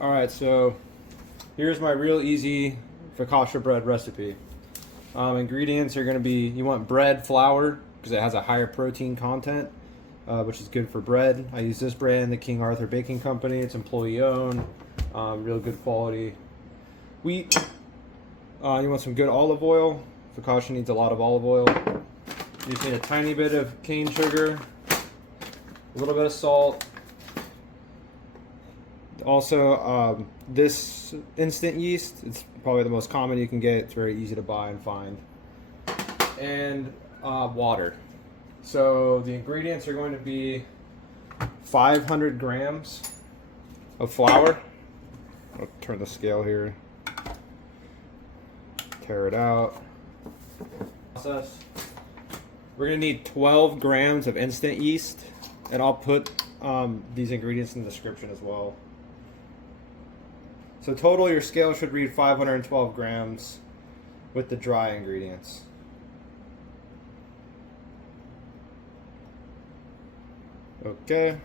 All right, so here's my real easy focaccia bread recipe. Ingredients are going to be, you want bread flour because it has a higher protein content, which is good for bread. I use this brand, the King Arthur Baking Company. It's employee owned, real good quality wheat. You want some good olive oil. Focaccia needs a lot of olive oil. You just need a tiny bit of cane sugar, a little bit of salt. Also, this instant yeast, it's probably the most common you can get. It's very easy to buy and find. And water. So the ingredients are going to be 500 grams of flour. I'll turn the scale here. Tear it out. Process. We're going to need 12 grams of instant yeast. And I'll put these ingredients in the description as well. So total, your scale should read 512 grams with the dry ingredients. Okay.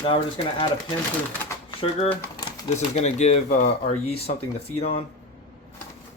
Now we're just going to add a pinch of sugar. This is going to give our yeast something to feed on.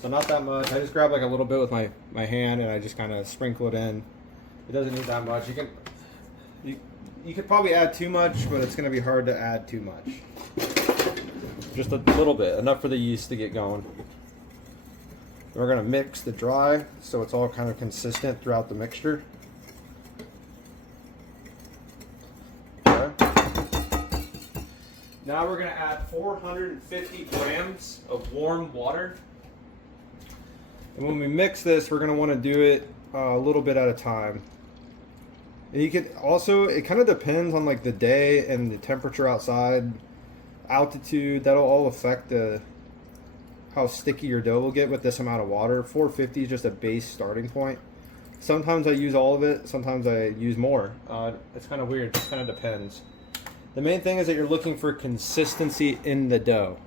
So not that much. I just grab like a little bit with my hand and I just kind of sprinkle it in. It doesn't need that much. You could probably add too much, but it's going to be hard to add too much. Just a little bit, enough for the yeast to get going. We're going to mix the dry so it's all kind of consistent throughout the mixture. Okay. Now we're going to add 450 grams of warm water. And when we mix this, we're going to want to do it a little bit at a time. And you could also, it kind of depends on like the day and the temperature outside, altitude. That'll all affect how sticky your dough will get with this amount of water. 450 is just a base starting point. Sometimes I use all of it, sometimes I use more. It's kind of weird, it just kind of depends. The main thing is that you're looking for consistency in the dough,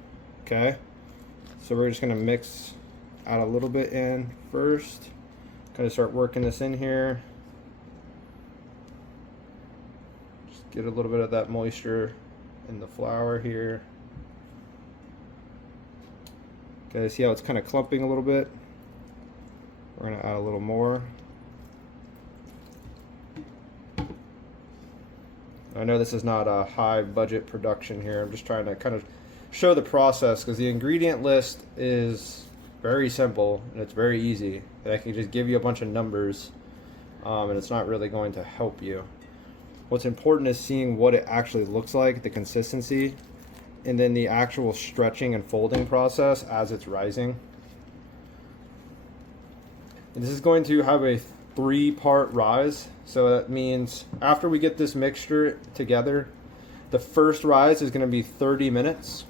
okay? So we're just gonna add a little bit in first. Kind of start working this in here. Just get a little bit of that moisture in the flour here. Okay, see how it's kind of clumping a little bit? We're going to add a little more. I know this is not a high budget production here. I'm just trying to kind of show the process because the ingredient list is very simple and it's very easy. And I can just give you a bunch of numbers and it's not really going to help you. What's important is seeing what it actually looks like, the consistency, and then the actual stretching and folding process as it's rising. And this is going to have a 3-part rise. So that means after we get this mixture together, the first rise is going to be 30 minutes.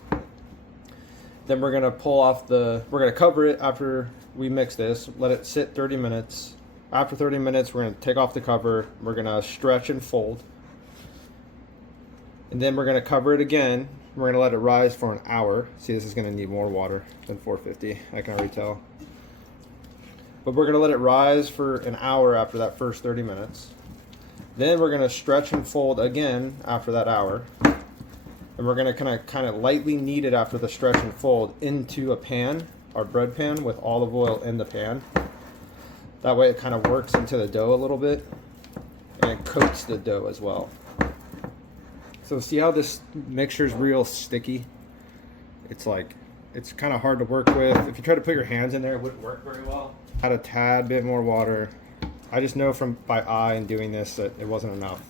Then we're going to we're going to cover it after we mix this, let it sit 30 minutes. After 30 minutes, we're going to take off the cover. We're going to stretch and fold. And then we're going to cover it again. We're going to let it rise for an hour. See, this is going to need more water than 450. I can already tell. But we're going to let it rise for an hour after that first 30 minutes. Then we're going to stretch and fold again after that hour. And we're going to kind of lightly knead it after the stretch and fold into a pan, our bread pan, with olive oil in the pan. That way it kind of works into the dough a little bit. And it coats the dough as well. So see how this mixture is real sticky? It's kind of hard to work with. If you try to put your hands in there, it wouldn't work very well. Add a tad bit more water. I just know by eye and doing this that it wasn't enough.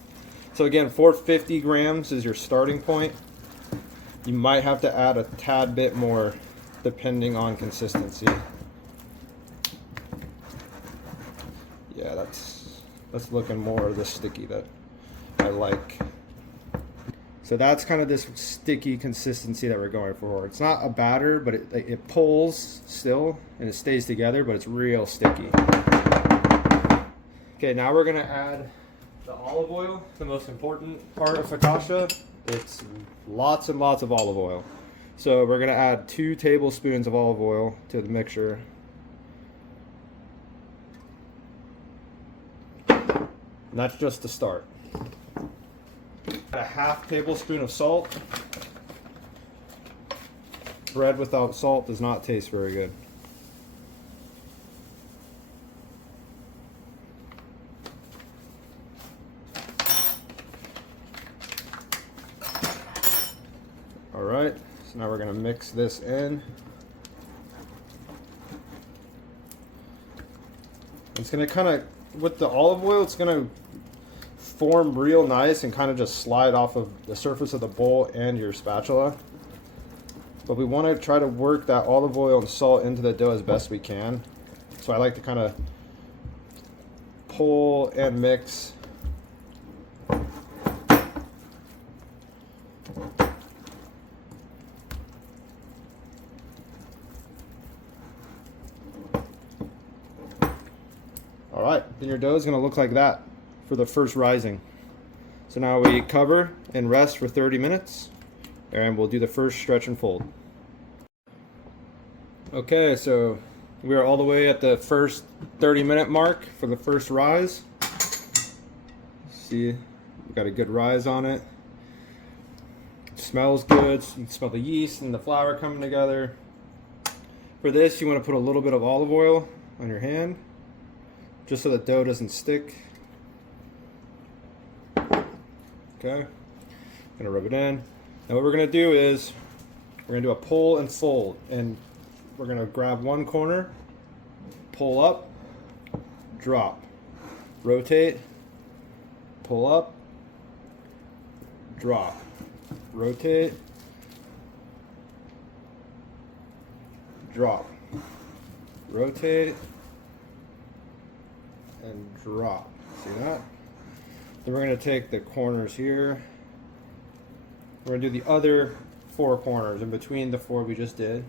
So again, 450 grams is your starting point. You might have to add a tad bit more depending on consistency. Yeah, that's looking more of the sticky that I like. So that's kind of this sticky consistency that we're going for. It's not a batter, but it pulls still and it stays together, but it's real sticky. Okay, now we're gonna add the olive oil, the most important part of focaccia. It's lots and lots of olive oil. So we're gonna add 2 tablespoons of olive oil to the mixture. And that's just the start. A half tablespoon of salt. Bread without salt does not taste very good. All right, so now we're gonna mix this in. It's gonna kind of, with the olive oil, it's gonna form real nice and kind of just slide off of the surface of the bowl and your spatula. But we want to try to work that olive oil and salt into the dough as best we can. So I like to kind of pull and mix. All right, then your dough is going to look like that for the first rising. So now we cover and rest for 30 minutes, and we'll do the first stretch and fold. Okay, so we are all the way at the first 30-minute mark for the first rise. See, we got a good rise on it. It smells good. You can smell the yeast and the flour coming together. For this, you want to put a little bit of olive oil on your hand, just so the dough doesn't stick. Okay, gonna rub it in. Now what we're gonna do is we're gonna do a pull and fold, and we're gonna grab one corner, pull up, drop, rotate, pull up, drop, rotate, drop, rotate, and drop. See that? Then we're going to take the corners here. We're going to do the other 4 corners in between the 4 we just did.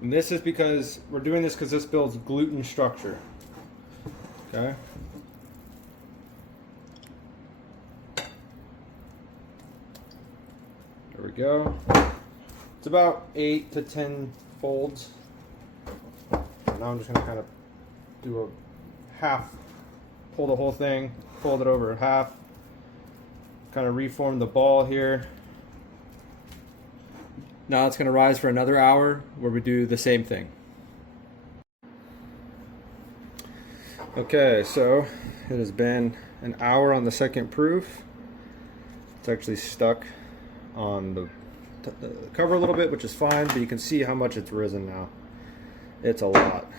And this is because we're doing this because this builds gluten structure. Okay? There we go. It's about 8 to 10 folds. And now I'm just going to kind of do a half, pull the whole thing, fold it over in half, kind of reform the ball here. Now it's going to rise for another hour where we do the same thing. Okay, so it has been an hour on the second proof. It's actually stuck on the cover a little bit, which is fine, but you can see how much it's risen now. It's a lot.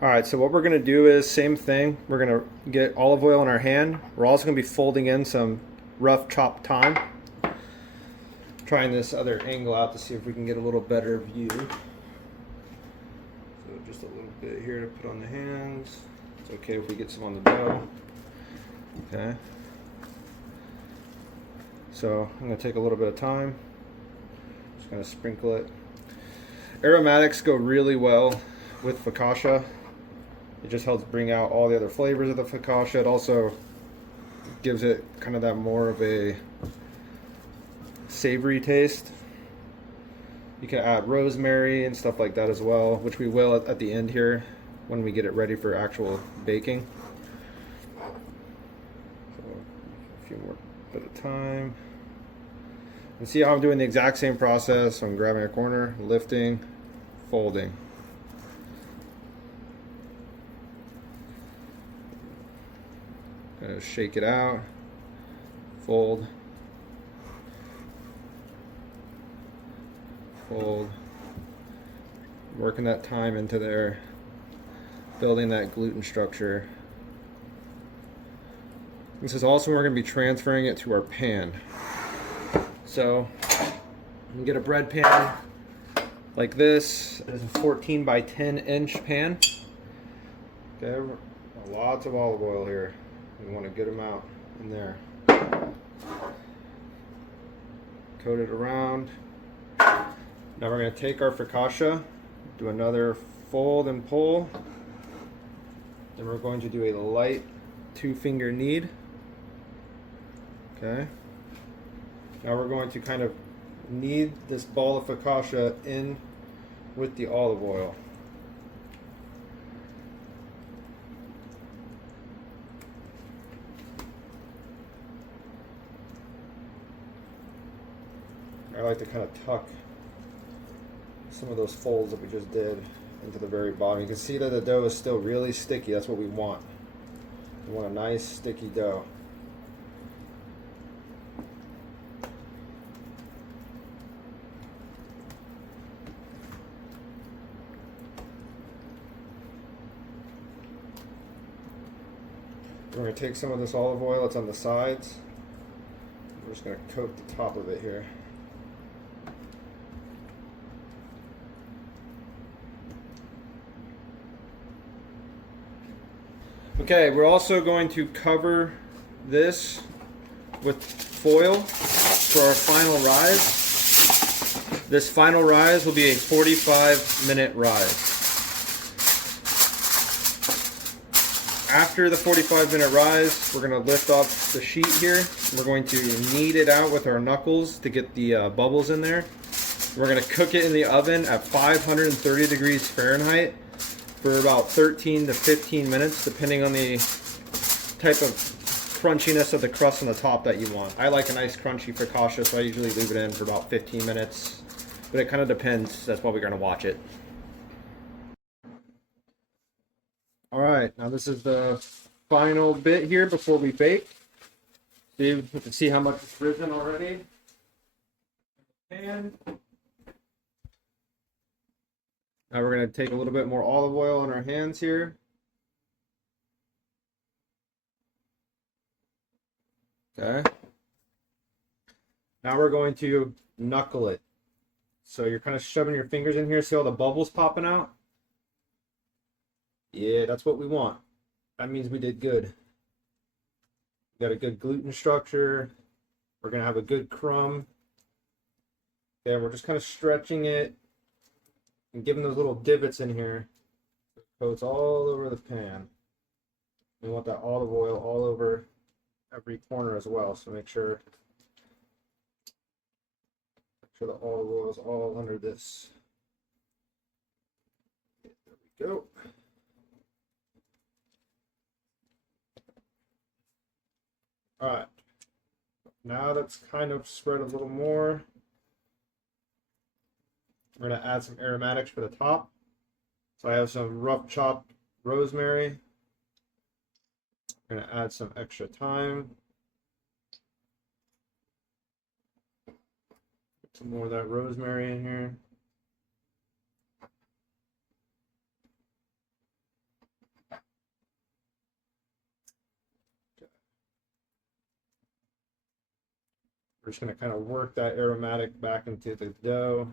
All right, so what we're gonna do is same thing. We're gonna get olive oil in our hand. We're also gonna be folding in some rough chopped thyme. Trying this other angle out to see if we can get a little better view. So just a little bit here to put on the hands. It's okay if we get some on the dough. Okay. So I'm gonna take a little bit of thyme. Just gonna sprinkle it. Aromatics go really well with focaccia. It just helps bring out all the other flavors of the focaccia. It also gives it kind of that more of a savory taste. You can add rosemary and stuff like that as well, which we will at the end here when we get it ready for actual baking. So a few more bit of time. And see how I'm doing the exact same process. So I'm grabbing a corner, lifting, folding. Gonna shake it out, fold, fold, working that thyme into there, building that gluten structure. This is also where we're going to be transferring it to our pan. So you can get a bread pan like this. It is a 14 by 10 inch pan. Okay, lots of olive oil here. We want a good amount in there. Coat it around. Now we're going to take our focaccia, do another fold and pull. Then we're going to do a light 2-finger knead. Okay. Now we're going to kind of knead this ball of focaccia in with the olive oil. I like to kind of tuck some of those folds that we just did into the very bottom. You can see that the dough is still really sticky. That's what we want. We want a nice sticky dough. We're going to take some of this olive oil that's on the sides. We're just going to coat the top of it here. Okay, we're also going to cover this with foil for our final rise. This final rise will be a 45-minute rise. After the 45-minute rise, we're going to lift off the sheet here. We're going to knead it out with our knuckles to get the bubbles in there. We're going to cook it in the oven at 530 degrees Fahrenheit for about 13 to 15 minutes, depending on the type of crunchiness of the crust on the top that you want. I like a nice crunchy focaccia, so I usually leave it in for about 15 minutes. But it kind of depends. That's why we're going to watch it. Alright, now this is the final bit here before we bake. So you can see how much it's risen already. And now we're going to take a little bit more olive oil on our hands here. Okay. Now we're going to knuckle it. So you're kind of shoving your fingers in here, see all the bubbles popping out? Yeah, that's what we want. That means we did good. We got a good gluten structure. We're going to have a good crumb. Okay, we're just kind of stretching it and giving those little divots in here. It coats all over the pan. We want that olive oil all over every corner as well. So make sure the olive oil is all under this. There we go. Alright, now that's kind of spread a little more. We're going to add some aromatics for the top. So I have some rough chopped rosemary. I'm going to add some extra thyme. Put some more of that rosemary in here. We're just going to kind of work that aromatic back into the dough.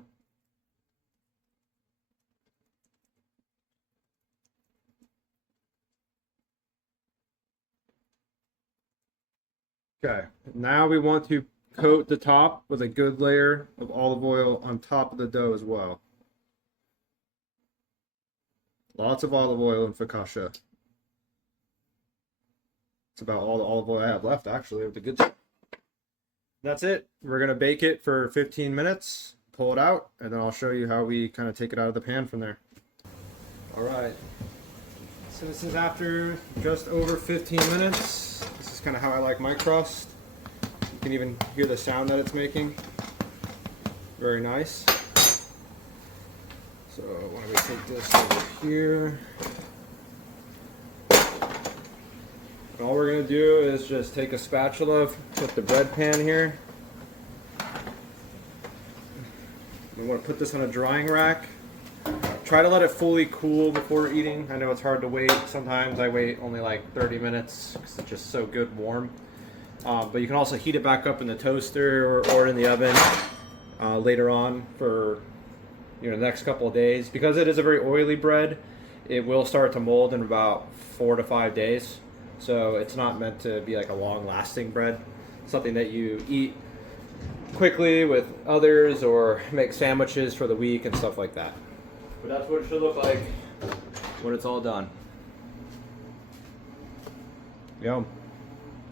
Okay, now we want to coat the top with a good layer of olive oil on top of the dough as well. Lots of olive oil in focaccia. It's about all the olive oil I have left, actually, with the good stuff. That's it. We're going to bake it for 15 minutes, pull it out, and then I'll show you how we kind of take it out of the pan from there. All right. So this is after just over 15 minutes. This is kind of how I like my crust. You can even hear the sound that it's making. Very nice. So why don't we take this over here. And all we're going to do is just take a spatula, put the bread pan here. We want to put this on a drying rack. Try to let it fully cool before eating. I know it's hard to wait. Sometimes I wait only like 30 minutes because it's just so good warm. But you can also heat it back up in the toaster or in the oven later on for the next couple of days. Because it is a very oily bread, it will start to mold in about 4 to 5 days. So it's not meant to be like a long-lasting bread. Something that you eat quickly with others or make sandwiches for the week and stuff like that. But that's what it should look like when it's all done. Yum.